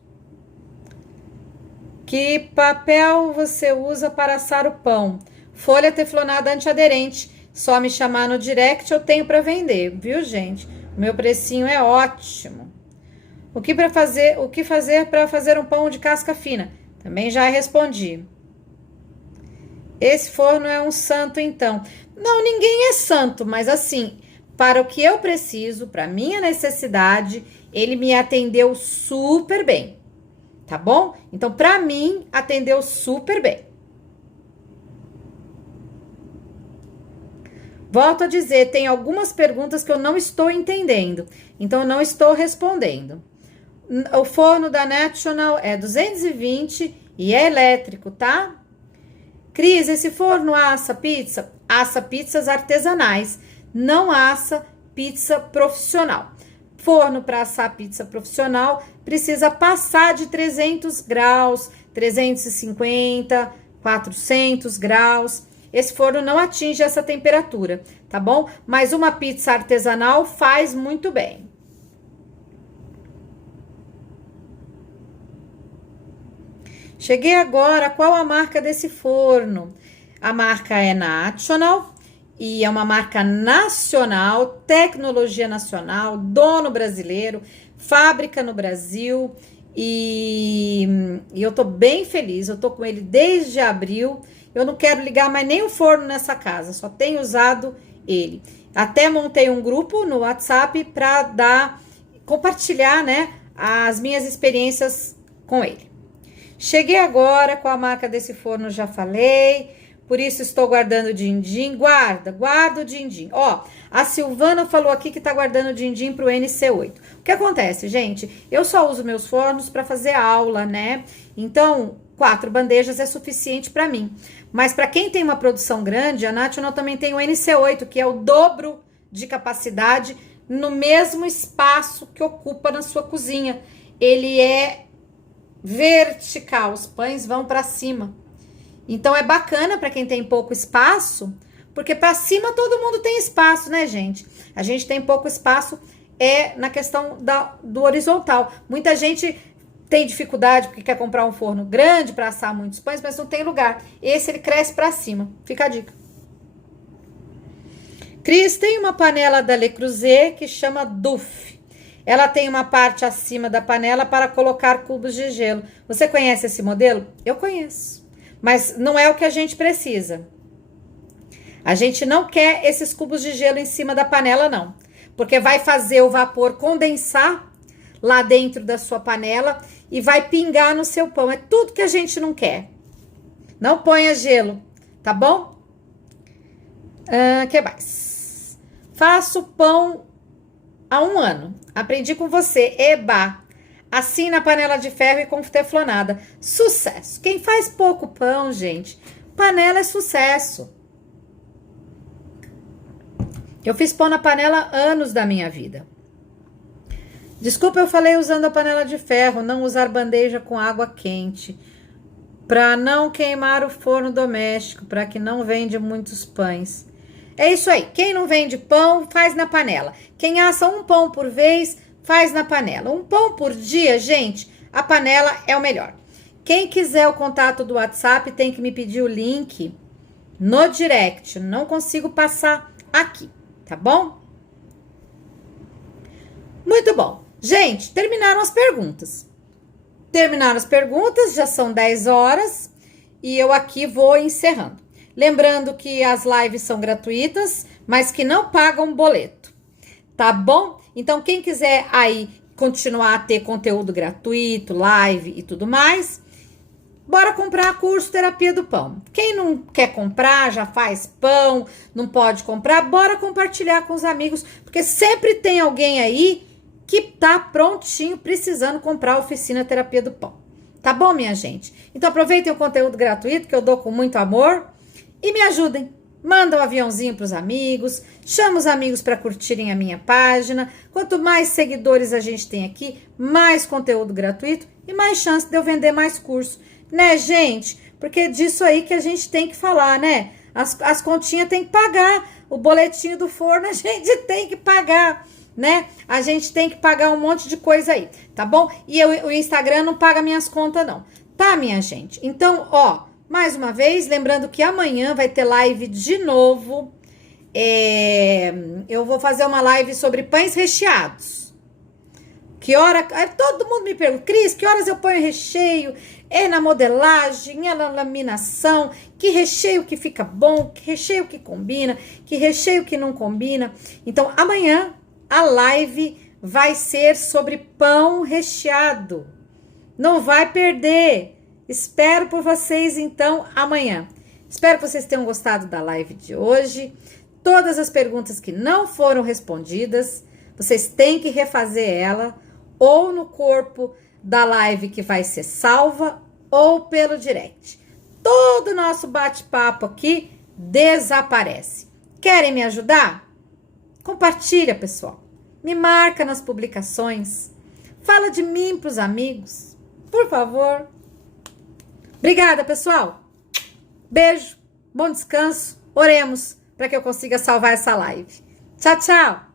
Que papel você usa para assar o pão? Folha teflonada antiaderente. Só me chamar no direct, eu tenho para vender, viu, gente? O meu precinho é ótimo. O que fazer para fazer um pão de casca fina? Também já respondi. Esse forno é um santo, então. Não, ninguém é santo, mas assim, para o que eu preciso, para minha necessidade, ele me atendeu super bem. Tá bom? Então, para mim, atendeu super bem. Volto a dizer, tem algumas perguntas que eu não estou entendendo, então eu não estou respondendo. O forno da National é 220 e é elétrico, tá? Cris, esse forno assa pizza? Assa pizzas artesanais, não assa pizza profissional. Forno para assar pizza profissional precisa passar de 300 graus, 350, 400 graus. Esse forno não atinge essa temperatura, tá bom? Mas uma pizza artesanal faz muito bem. Cheguei agora, qual a marca desse forno? A marca é National e é uma marca nacional, tecnologia nacional, dono brasileiro, fábrica no Brasil e eu tô bem feliz, eu tô com ele desde abril, eu não quero ligar mais nem o forno nessa casa, só tenho usado ele. Até montei um grupo no WhatsApp para compartilhar, né, as minhas experiências com ele. Cheguei agora com a marca desse forno, já falei, por isso estou guardando o din-din. Guarda o din-din. Ó, a Silvana falou aqui que tá guardando o din-din pro NC8. O que acontece, gente? Eu só uso meus fornos para fazer aula, né? Então, 4 bandejas é suficiente para mim. Mas para quem tem uma produção grande, a National também tem o NC8, que é o dobro de capacidade no mesmo espaço que ocupa na sua cozinha. Ele é vertical, os pães vão para cima. Então é bacana para quem tem pouco espaço, porque para cima todo mundo tem espaço, né, gente? A gente tem pouco espaço na questão do horizontal. Muita gente tem dificuldade porque quer comprar um forno grande para assar muitos pães, mas não tem lugar. Esse ele cresce para cima. Fica a dica. Cris, tem uma panela da Le Creuset que chama Duf. Ela tem uma parte acima da panela para colocar cubos de gelo. Você conhece esse modelo? Eu conheço. Mas não é o que a gente precisa. A gente não quer esses cubos de gelo em cima da panela, não. Porque vai fazer o vapor condensar lá dentro da sua panela e vai pingar no seu pão. É tudo que a gente não quer. Não ponha gelo, tá bom? Que mais? Faço pão há 1 ano. Aprendi com você. Eba! Assim na panela de ferro e com teflonada. Sucesso! Quem faz pouco pão, gente, panela é sucesso. Eu fiz pão na panela anos da minha vida. Desculpa, eu falei usando a panela de ferro, não usar bandeja com água quente. Para não queimar o forno doméstico, para que não vende muitos pães. É isso aí. Quem não vende pão, faz na panela. Quem assa um pão por vez, faz na panela. Um pão por dia, gente, a panela é o melhor. Quem quiser o contato do WhatsApp, tem que me pedir o link no direct. Não consigo passar aqui, tá bom? Muito bom. Gente, terminaram as perguntas. Terminaram as perguntas, já são 10 horas e eu aqui vou encerrando. Lembrando que as lives são gratuitas, mas que não pagam boleto, tá bom? Então, quem quiser aí continuar a ter conteúdo gratuito, live e tudo mais, bora comprar curso Terapia do Pão. Quem não quer comprar, já faz pão, não pode comprar, bora compartilhar com os amigos, porque sempre tem alguém aí que tá prontinho, precisando comprar a oficina Terapia do Pão. Tá bom, minha gente? Então, aproveitem o conteúdo gratuito que eu dou com muito amor e me ajudem. manda um aviãozinho para os amigos, chama os amigos para curtirem a minha página. Quanto mais seguidores a gente tem aqui, mais conteúdo gratuito e mais chance de eu vender mais curso, né, gente? Porque é disso aí que a gente tem que falar, né? As continhas tem que pagar, o boletinho do forno a gente tem que pagar, né? A gente tem que pagar um monte de coisa aí, tá bom? E o Instagram não paga minhas contas, não. Tá, minha gente? Então, ó, mais uma vez, lembrando que amanhã vai ter live de novo. Eu vou fazer uma live sobre pães recheados. Que hora... Todo mundo me pergunta, Cris, que horas eu ponho recheio? É na modelagem, é na laminação, que recheio que fica bom, que recheio que combina, que recheio que não combina. Então, amanhã a live vai ser sobre pão recheado. Não vai perder. Espero por vocês, então, amanhã. Espero que vocês tenham gostado da live de hoje. Todas as perguntas que não foram respondidas, vocês têm que refazer ela ou no corpo da live que vai ser salva ou pelo direct. Todo o nosso bate-papo aqui desaparece. Querem me ajudar? Compartilha, pessoal. Me marca nas publicações. Fala de mim para os amigos. Por favor. Obrigada, pessoal. Beijo, bom descanso. Oremos para que eu consiga salvar essa live. Tchau, tchau.